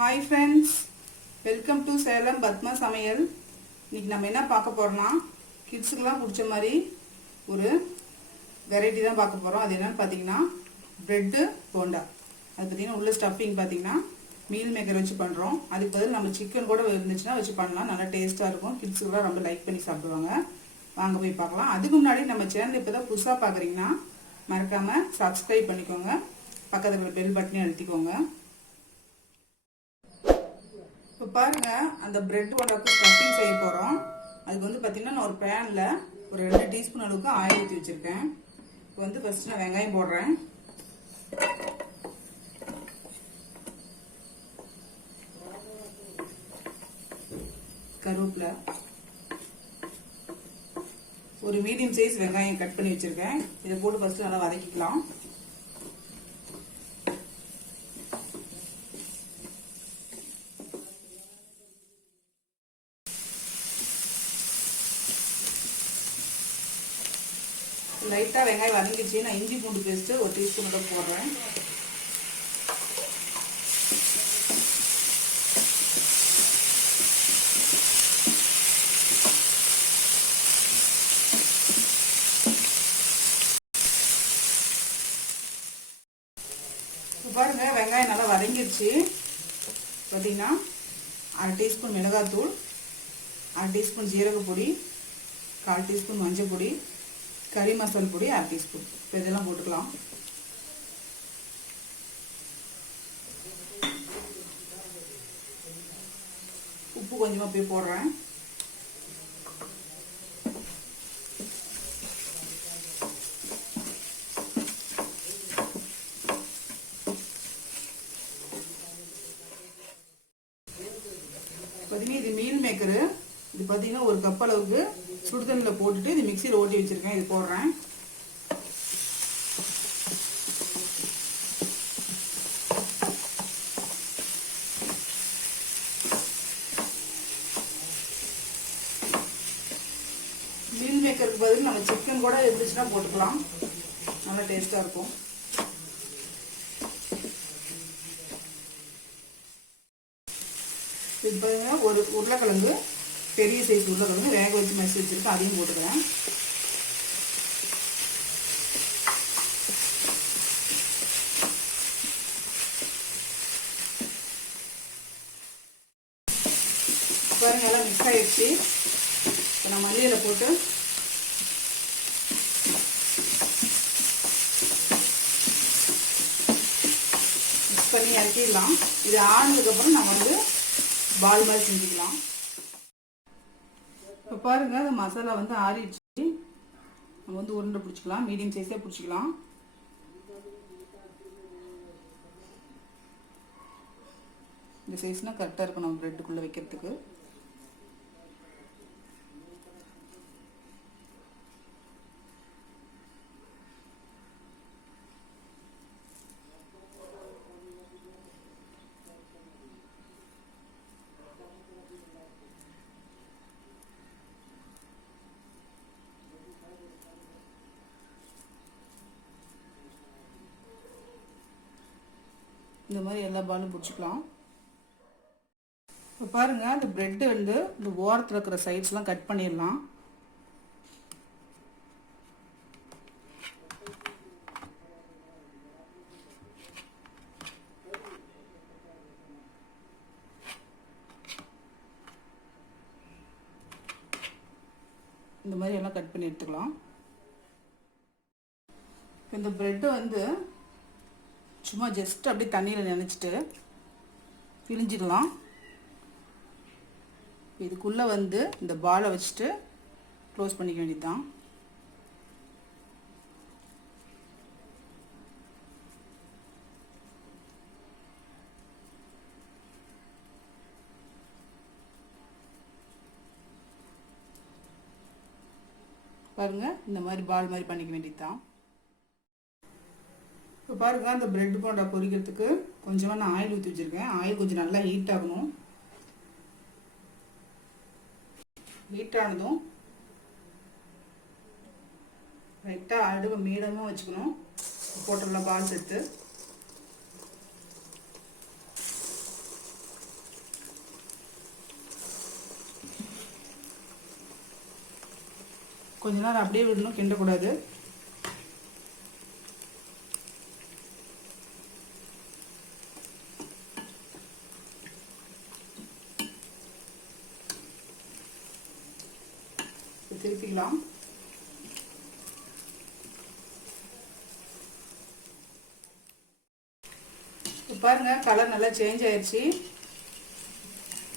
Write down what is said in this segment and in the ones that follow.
Hi friends, welcome to Salem Padma சமையல். இன்னைக்கு நம்ம என்ன பார்க்க போறோம்னா கிட்ஸுக்கெல்லாம் பிடிச்ச மாதிரி ஒரு வெரைட்டி தான் பார்க்க போகிறோம். அது என்னன்னு பார்த்தீங்கன்னா பிரெட்டு போண்டா. அது பார்த்தீங்கன்னா உள்ள ஸ்டஃபிங் பார்த்தீங்கன்னா மீல் மேக்கர் வச்சு பண்ணுறோம். அதுக்கு பதில் நம்ம சிக்கன் கூட இருந்துச்சுன்னா வச்சு பண்ணலாம். நல்லா டேஸ்ட்டாக இருக்கும். கிட்ஸுக்கெல்லாம் ரொம்ப லைக் பண்ணி சாப்பிடுவாங்க. வாங்க போய் பார்க்கலாம். அதுக்கு முன்னாடி நம்ம சேனல் இப்போ தான் புதுசாக பார்க்குறீங்கன்னா மறக்காமல் சப்ஸ்கிரைப் பண்ணிக்கோங்க. பக்கத்தில் பெல் பட்டனையும் அழுத்திக்கோங்க. இப்போ பாருங்க, அந்த பிரெட் போண்டாக்கு ஸ்டஃபிங் செய்ய போகிறோம். அதுக்கு வந்து பார்த்தீங்கன்னா நான் ஒரு பேனில் ஒரு 2 டீஸ்பூன் அளவுக்கு ஆயில் ஊற்றி வச்சுருக்கேன். இப்போ வந்து ஃபர்ஸ்ட் நான் வெங்காயம் போடுறேன். கருவேப்பிலை, ஒரு மீடியம் சைஸ் வெங்காயம் கட் பண்ணி வச்சிருக்கேன். இதை போட்டு ஃபர்ஸ்ட் நல்லா வதக்கிக்கலாம். லைட்டாக வெங்காயம் வதங்கிச்சு. நான் இஞ்சி பூண்டு பேஸ்ட்டு ஒரு டீஸ்பூன் மட்டும் போடுறேன். பாருங்க, வெங்காயம் நல்லா வதங்கிடுச்சு. பார்த்தீங்கன்னா 1/2 டீஸ்பூன் மிளகாத்தூள், 1/2 டீஸ்பூன் ஜீரகப்பொடி, 1/4 டீஸ்பூன் மஞ்சள் பொடி, கறி மசால் பொடி 1/2 டீஸ்பூன். இப்போ இதெல்லாம் போட்டுக்கலாம். உப்பு கொஞ்சமாக போய் போடுறேன். பார்த்தீங்கன்னா இது மீல் மேக்கரு. இது பார்த்தீங்கன்னா ஒரு கப் அளவுக்கு சுடுதண்ணில் போட்டுட்டு இது மிக்சியில் ஓட்டி வச்சிருக்கேன். இது போடுறேன். மீல் மேக்கருக்கு பதில் நம்ம சிக்கன் கூட இருந்துச்சுன்னா போட்டுக்கலாம். நல்லா டேஸ்டாக இருக்கும். இது பார்த்தீங்கன்னா ஒரு உருளைக்கிழங்கு, பெரிய சைஸ் உருளைக்கிழங்கு வேக வச்சு மசி வச்சுருக்கு. அதையும் போட்டுக்கிறேன். பாருங்க, எல்லாம் மிக்ஸ் ஆகிடுச்சு. இப்போ நான் மல்லியில் போட்டு மிக்ஸ் பண்ணி இறக்கிடலாம். இது ஆனதுக்கப்புறம் நம்ம வந்து பால் மாதிரி செஞ்சுக்கலாம். இப்போ பாருங்க, அந்த மசாலா வந்து ஆறிடுச்சு. நம்ம வந்து உருண்டை பிடிச்சிக்கலாம். மீடியம் சைஸே பிடிச்சிக்கலாம். இந்த சைஸ்னால் கரெக்டாக இருக்கும் நம்ம ப்ரெட்டுக்குள்ளே வைக்கிறதுக்கு. இந்த மாதிரி எல்லா பாலும் பிடிச்சிக்கலாம். இப்போ பாருங்க, அந்த பிரெட்டு வந்து இந்த ஓரத்தில் இருக்கிற சைட்ஸ்லாம் கட் பண்ணிடலாம். இந்த மாதிரி எல்லாம் கட் பண்ணி எடுத்துக்கலாம். இந்த பிரெட்டு வந்து சும்மா ஜஸ்ட் அப்படியே தண்ணியில் நினச்சிட்டு பிழிஞ்சிடலாம். இதுக்குள்ளே வந்து இந்த பாலை வச்சுட்டு க்ளோஸ் பண்ணிக்க வேண்டியது தான். பாருங்கள், இந்த மாதிரி பால் மாதிரி பண்ணிக்க வேண்டியது தான். இப்போ பாருங்க, அந்த பிரெட் போண்டா பொரிக்கிறதுக்கு கொஞ்சமாக நான் ஆயில் ஊற்றி வச்சுருக்கேன். ஆயில் கொஞ்சம் நல்லா ஹீட் ஆகணும். ஹீட் ஆனதும் லைட்டாக அடுவை மீடியமாக வச்சுக்கணும். போட்டுடலாம் பால் சேர்த்து. கொஞ்ச நேரம் அப்படியே விடணும், கிண்டக்கூடாது. திருப்பிக்கலாம். பாருங்க கலர் நல்லா சேஞ்ச் ஆயிடுச்சு.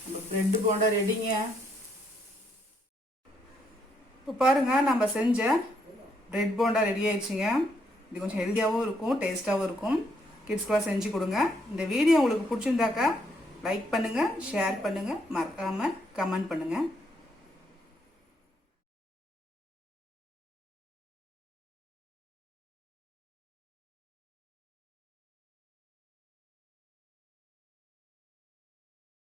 நம்ம பிரெட் போண்டா ரெடிங்க. இப்போ பாருங்க நம்ம செஞ்ச பிரெட் போண்டா ரெடி ஆயிடுச்சுங்க. இது கொஞ்சம் ஹெல்த்தியாகவும் இருக்கும், டேஸ்ட்டாகவும் இருக்கும். கிட்ஸ்க்கெலாம் செஞ்சு கொடுங்க. இந்த வீடியோ உங்களுக்கு பிடிச்சிருந்தாக்கா லைக் பண்ணுங்கள், ஷேர் பண்ணுங்கள், மறக்காமல் கமெண்ட் பண்ணுங்கள்.